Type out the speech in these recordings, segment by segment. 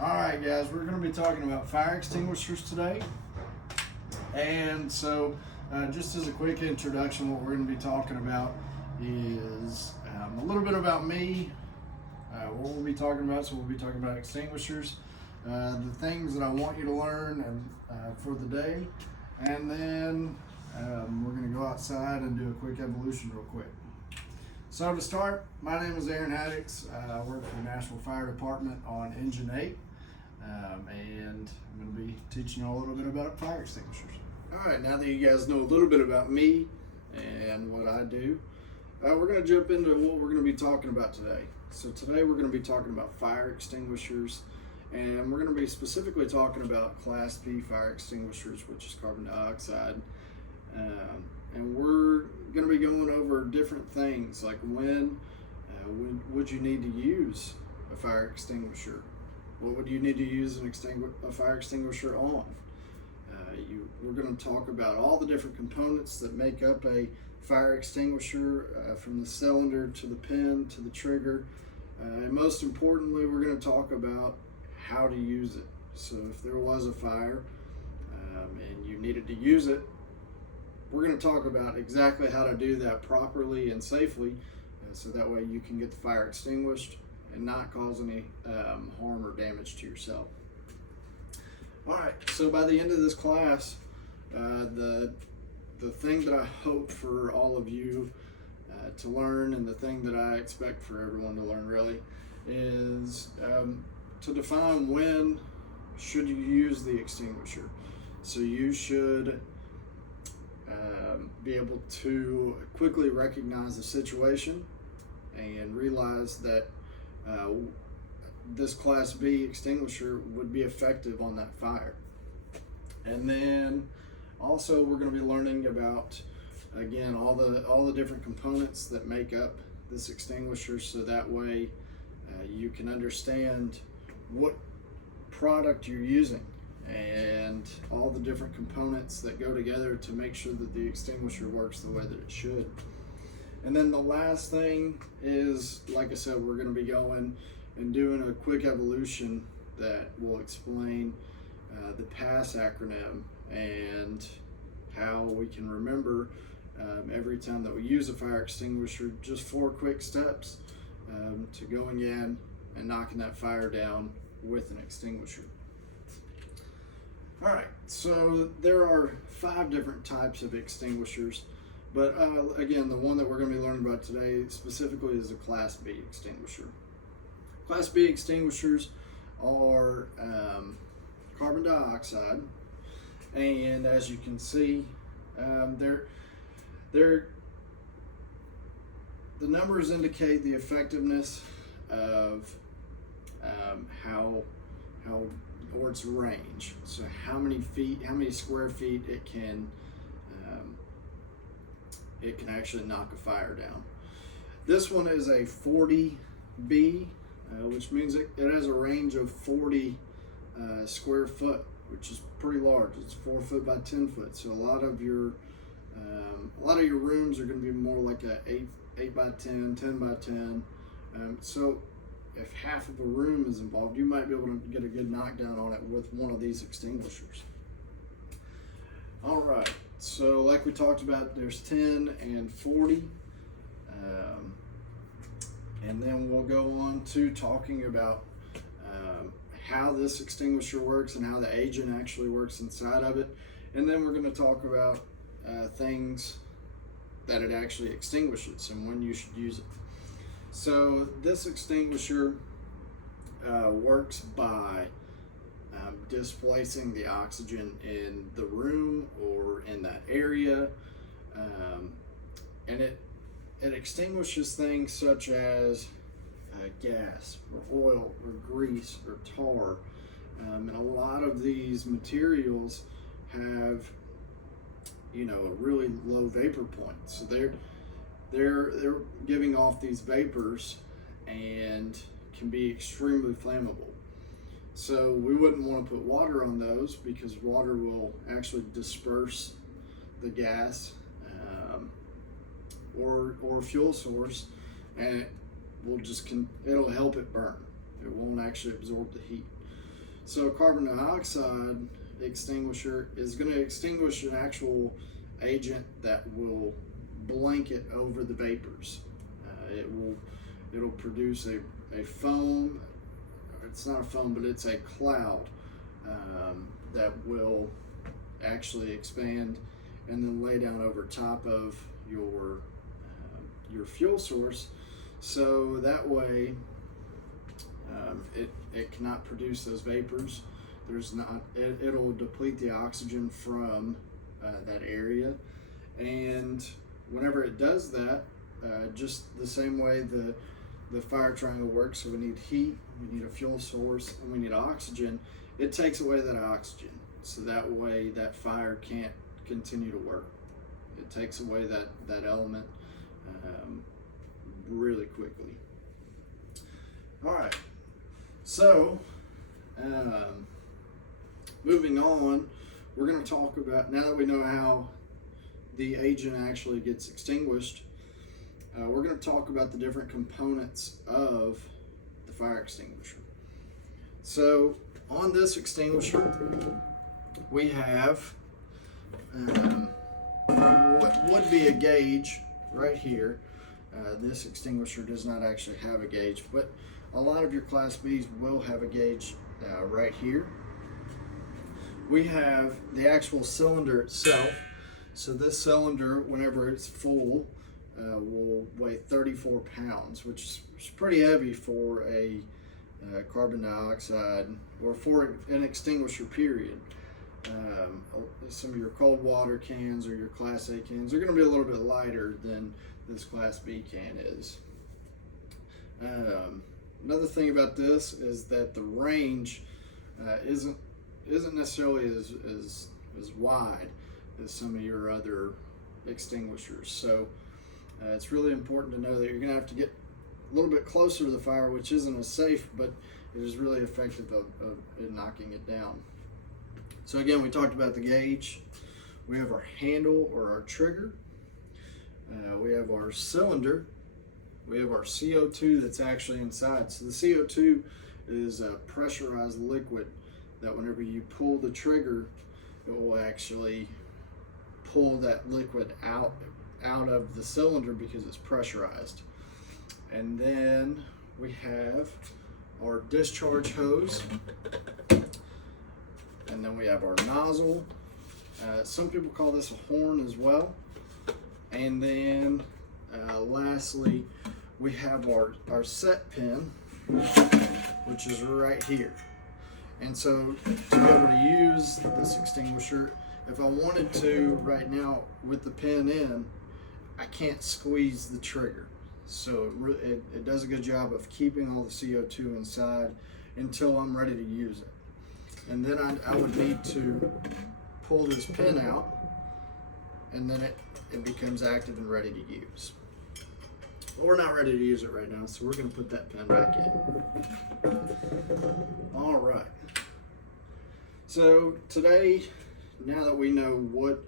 Alright guys, we're going to be talking about fire extinguishers today. And so, just as a quick introduction, what we're going to be talking about is a little bit about me, what we'll be talking about. So we'll be talking about extinguishers, the things that I want you to learn for the day, and then we're going to go outside and do a quick evolution real quick. So to start, my name is Haddix. I work for the Nashville Fire Department on Engine 8. And I'm going to be teaching you a little bit about fire extinguishers. Alright, now that you guys know a little bit about me and what I do, we're going to jump into what we're going to be talking about today. So today we're going to be talking about fire extinguishers, and we're going to be specifically talking about Class B fire extinguishers, which is carbon dioxide. And we're going to be going over different things like when would you need to use a fire extinguisher? What would you need to use a fire extinguisher on? We're going to talk about all the different components that make up a fire extinguisher, from the cylinder to the pin to the trigger. And most importantly, we're going to talk about how to use it. So if there was a fire and you needed to use it, we're going to talk about exactly how to do that properly and safely, so that way you can get the fire extinguished and not cause any harm or damage to yourself. All right, so by the end of this class, the thing that I hope for all of you to learn, and the thing that I expect for everyone to learn really, is to define when should you use the extinguisher. So you should be able to quickly recognize the situation and realize that this Class B extinguisher would be effective on that fire. And then also we're going to be learning about, again, all the different components that make up this extinguisher, so that way you can understand what product you're using and all the different components that go together to make sure that the extinguisher works the way that it should. And then the last thing is, like I said, we're going to be going and doing a quick evolution that will explain the PASS acronym and how we can remember every time that we use a fire extinguisher, just 4 quick steps to going in and knocking that fire down with an extinguisher. All right, so there are 5 different types of extinguishers. But again, the one that we're going to be learning about today specifically is a Class B extinguisher. Class B extinguishers are carbon dioxide, and as you can see, the numbers indicate the effectiveness of or its range. So how many square feet it can actually knock a fire down. This one is a 40B, which means it has a range of 40 square foot, which is pretty large. It's 4 foot by 10 foot. So a lot of your rooms are going to be more like a 8 by 10, 10 by 10. So if half of a room is involved, you might be able to get a good knockdown on it with one of these extinguishers. All right. So like we talked about, there's 10 and 40. And then we'll go on to talking about how this extinguisher works and how the agent actually works inside of it. And then we're going to talk about things that it actually extinguishes and when you should use it. So this extinguisher works by displacing the oxygen in the room or in that area, and it extinguishes things such as gas or oil or grease or tar, and a lot of these materials have a really low vapor point, so they're giving off these vapors and can be extremely flammable. So we wouldn't want to put water on those, because water will actually disperse the gas or fuel source, and it will it'll help it burn. It won't actually absorb the heat. So a carbon dioxide extinguisher is going to extinguish an actual agent that will blanket over the vapors. It'll produce a foam. It's not a foam, but it's a cloud that will actually expand and then lay down over top of your fuel source, so that way it cannot produce those vapors. It'll deplete the oxygen from that area, and whenever it does that, just the same way the fire triangle works, so we need heat, we need a fuel source, and we need oxygen. It takes away that oxygen, so that way that fire can't continue to work. It takes away that element really quickly. All right, so moving on, we're going to talk about, now that we know how the agent actually gets extinguished, we're going to talk about the different components of the fire extinguisher. So on this extinguisher, we have what would be a gauge right here. This extinguisher does not actually have a gauge, but a lot of your Class Bs will have a gauge right here. We have the actual cylinder itself. So this cylinder, whenever it's full, will weigh 34 pounds, which is pretty heavy for a carbon dioxide, or for an extinguisher period. Some of your cold water cans or your Class A cans are going to be a little bit lighter than this Class B can is. Another thing about this is that the range isn't necessarily as wide as some of your other extinguishers. So it's really important to know that you're going to have to get a little bit closer to the fire, which isn't as safe, but it is really effective in knocking it down. So again, we talked about the gauge. We have our handle or our trigger. We have our cylinder. We have our CO2 that's actually inside. So the CO2 is a pressurized liquid that whenever you pull the trigger, it will actually pull that liquid out of the cylinder because it's pressurized. And then we have our discharge hose, and then we have our nozzle. Some people call this a horn as well. And then lastly, we have our set pin, which is right here. And so to be able to use this extinguisher, if I wanted to right now with the pin in, I can't squeeze the trigger. So it does a good job of keeping all the CO2 inside until I'm ready to use it. And then I would need to pull this pin out, and then it becomes active and ready to use. But we're not ready to use it right now, so we're going to put that pin back in. All right. So today, now that we know what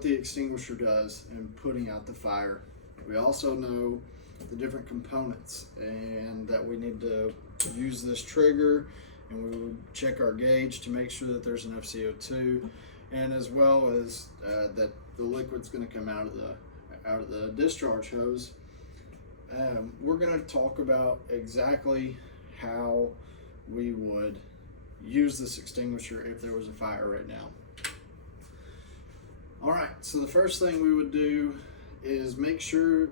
the extinguisher does in putting out the fire, we also know the different components, and that we need to use this trigger, and we would check our gauge to make sure that there's enough CO2, and as well as that the liquid's going to come out of the discharge hose. We're going to talk about exactly how we would use this extinguisher if there was a fire right now. All right, so the first thing we would do is make sure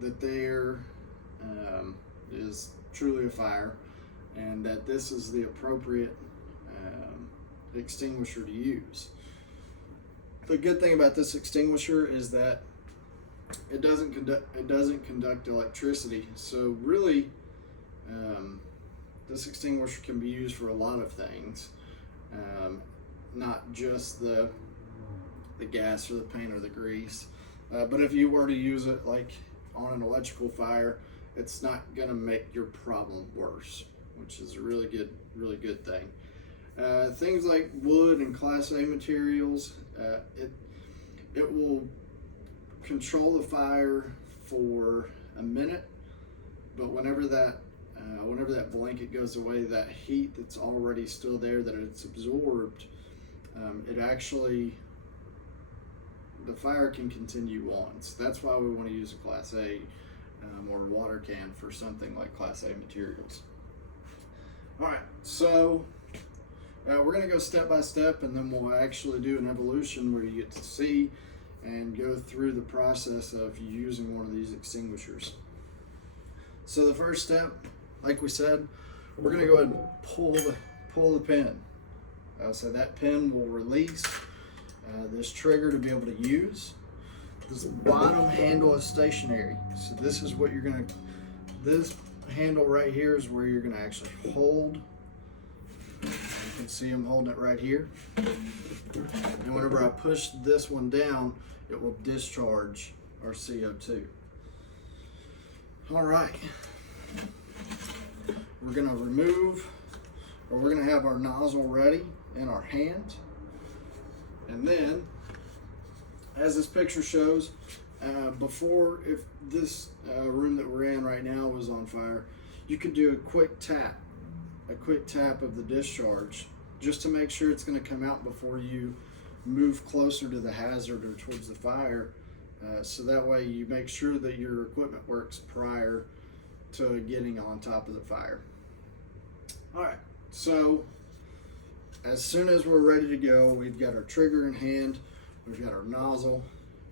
that there is truly a fire, and that this is the appropriate extinguisher to use. The good thing about this extinguisher is that it doesn't conduct electricity. So really, this extinguisher can be used for a lot of things, not just the gas or the paint or the grease. But if you were to use it like on an electrical fire, it's not going to make your problem worse, which is a really good thing. Things like wood and Class A materials, it will control the fire for a minute, but whenever that whenever that blanket goes away, that heat that's already still there that it's absorbed, the fire can continue on. So that's why we want to use a Class A or water can for something like Class A materials. All right, so we're going to go step by step, and then we'll actually do an evolution where you get to see and go through the process of using one of these extinguishers. So the first step, like we said, we're going to go ahead and pull the pin. So that pin will release this trigger to be able to use. This bottom handle is stationary. So this is what this handle right here is where you're going to actually hold. You can see I'm holding it right here. And whenever I push this one down, it will discharge our CO2. All right. We're going to we're going to have our nozzle ready in our hand. And then, as this picture shows, before, if this room that we're in right now was on fire, you could do a quick tap of the discharge just to make sure it's going to come out before you move closer to the hazard or towards the fire. So that way you make sure that your equipment works prior to getting on top of the fire. All right, so as soon as we're ready to go, we've got our trigger in hand, we've got our nozzle.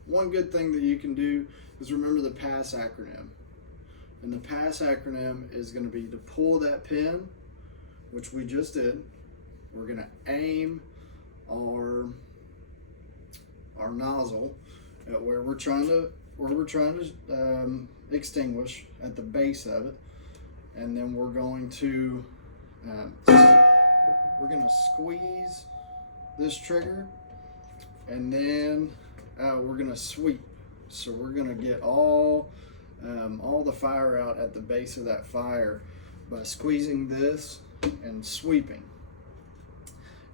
One good thing that you can do is remember the PASS acronym. And the PASS acronym is going to be to pull that pin, which we just did. We're going to aim our nozzle at where we're trying to extinguish at the base of it, and then we're going to squeeze this trigger, and then we're going to sweep. So we're going to get all the fire out at the base of that fire by squeezing this and sweeping.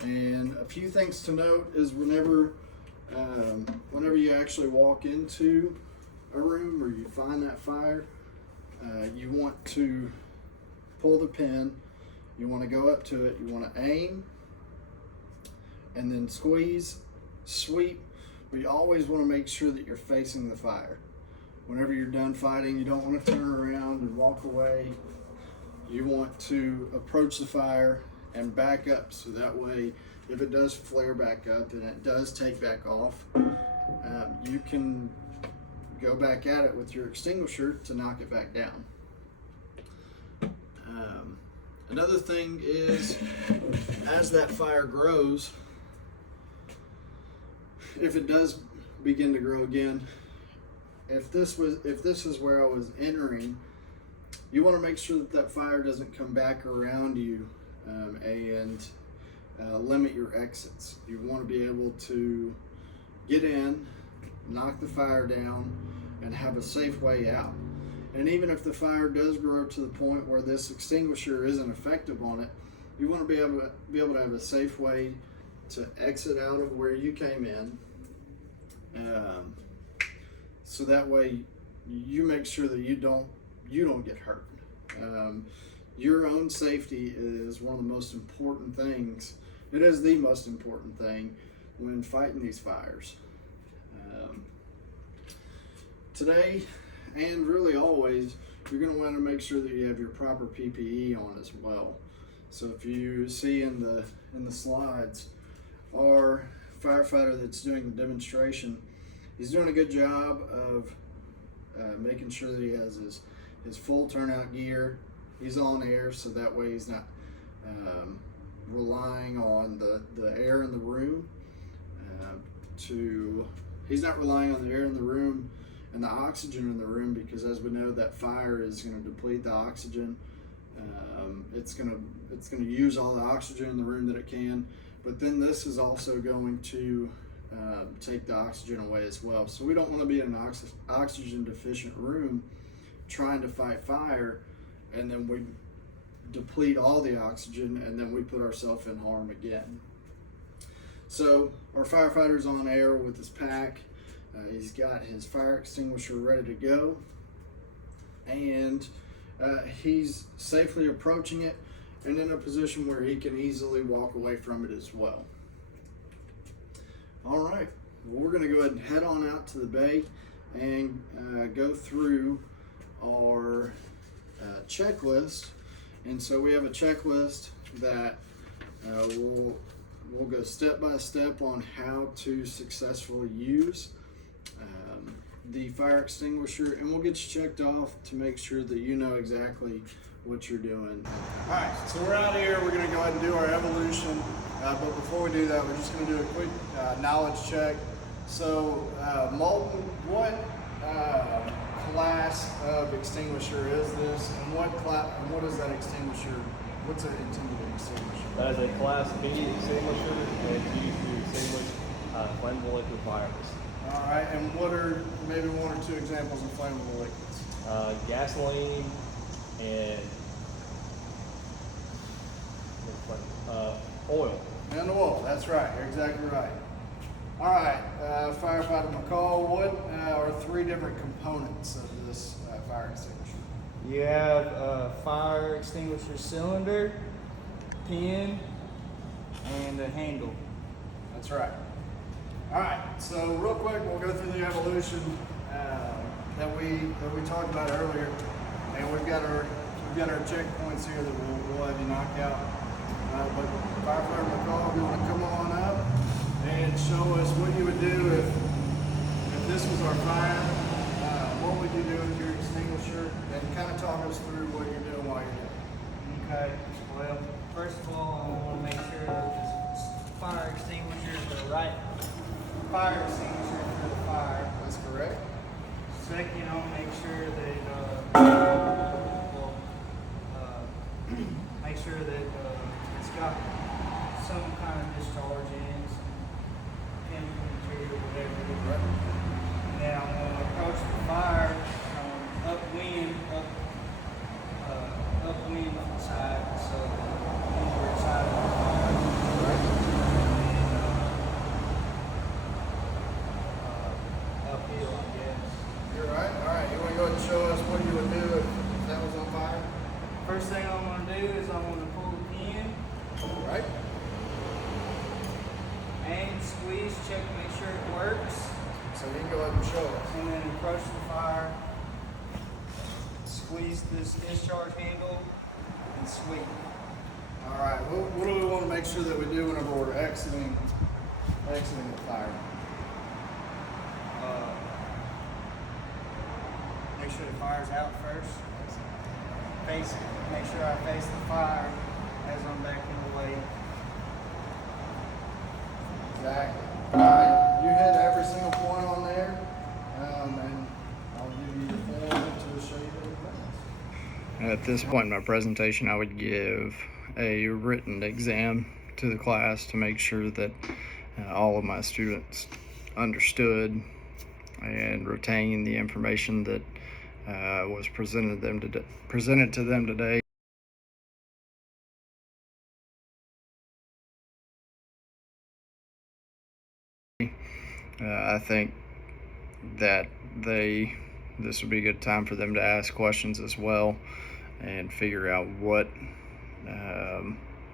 And a few things to note is whenever you actually walk into a room or you find that fire, you want to pull the pin, you want to go up to it, you want to aim, and then squeeze, sweep. But you always want to make sure that you're facing the fire. Whenever you're done fighting, you don't want to turn around and walk away. You want to approach the fire and back up, so that way if it does flare back up and it does take back off, you can go back at it with your extinguisher to knock it back down. Another thing is, as that fire grows, if it does begin to grow again, if this is where I was entering, you want to make sure that fire doesn't come back around you and limit your exits. You want to be able to get in, knock the fire down, and have a safe way out. And even if the fire does grow to the point where this extinguisher isn't effective on it, you want to be able to have a safe way to exit out of where you came in, so that way you make sure that you don't get hurt. Your own safety is one of the most important things. It is the most important thing when fighting these fires. Today, and really always, you're going to want to make sure that you have your proper PPE on as well. So if you see in the slides, our firefighter that's doing the demonstration, he's doing a good job of making sure that he has his full turnout gear. He's on air, so that way he's not relying on the air in the room he's not relying on the air in the room and the oxygen in the room, because as we know, that fire is going to deplete the oxygen. It's going to use all the oxygen in the room that it can, but then this is also going to take the oxygen away as well. So we don't want to be in an oxygen deficient room trying to fight fire, and then we deplete all the oxygen and then we put ourselves in harm again. So our firefighter's on air with his pack. He's got his fire extinguisher ready to go, and he's safely approaching it and in a position where he can easily walk away from it as well. All right, well, we're gonna go ahead and head on out to the bay and go through our checklist. And so we have a checklist that we'll go step by step on how to successfully use the fire extinguisher, and we'll get you checked off to make sure that you know exactly what you're doing. All right, so we're out here. We're going to go ahead and do our evolution, but before we do that, we're just going to do a quick knowledge check. So, Molten, what class of extinguisher is this, and what is that extinguisher? What's an intended extinguisher? That is a Class B extinguisher, and it's used to extinguish flammable liquid fires. All right, and what are maybe one or two examples of flammable liquids? Gasoline and oil. And oil, that's right, you're exactly right. All right, Firefighter McCall, what are three different components of this fire extinguisher? You have a fire extinguisher cylinder, pin, and a handle. That's right. All right, so real quick, we'll go through the evolution that we talked about earlier, and we've got our checkpoints here that we'll have you knock out. But Firefighter McCall, if you want to come on up and show us what you would do if this was our fire, what would you do with your extinguisher, and kind of talk us through what you're doing while you're doing it. Okay, well, first of all, I want to make sure that this fire extinguisher is the right fire extinguisher for the fire. That's correct. Second, I want to make sure that it's got some kind of discharge in it, some chemical material, whatever it is. Right. Now I'm going to approach the fire from upwind side, so inward side of the fire. Right. Uphill, I guess. You're right. All right. You want to go ahead and show us what you would do if that was on fire? First thing I'm going to do is I'm going to pull the pin Right. and squeeze, check to make sure it works, So you can go ahead and show us. and then approach the fire, squeeze this discharge handle, and sweep. All right. What do we want to make sure that we do whenever we're exiting the fire? Make sure the fire's out first. Make sure I face the fire as I'm backing away. Exactly. All right. You hit every single point on there, and I'll give you the form to show you the At this point in my presentation, I would give a written exam to the class to make sure that all of my students understood and retained the information that was presented to them today. I think that this would be a good time for them to ask questions as well and figure out what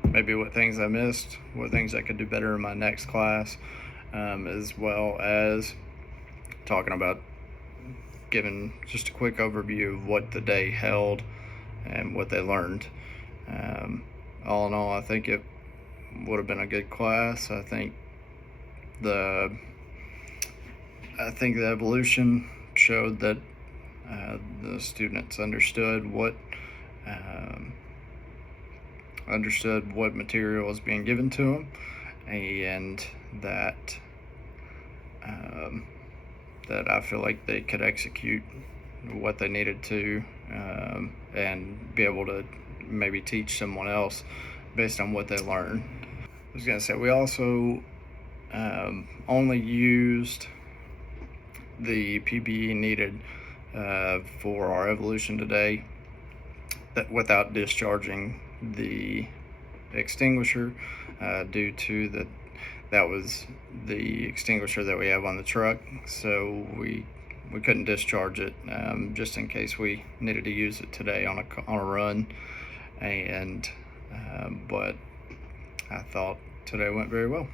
maybe what things I missed, what things I could do better in my next class, as well as talking about giving just a quick overview of what the day held and what they learned. All in all, I think it would have been a good class. I think the evolution showed that the students understood what material was being given to them, and that I feel like they could execute what they needed to, and be able to maybe teach someone else based on what they learned. I was gonna say, we also only used the PPE needed for our evolution today, that without discharging the extinguisher, due to that was the extinguisher that we have on the truck. So we we couldn't discharge it just in case we needed to use it today on a run. And but I thought today went very well.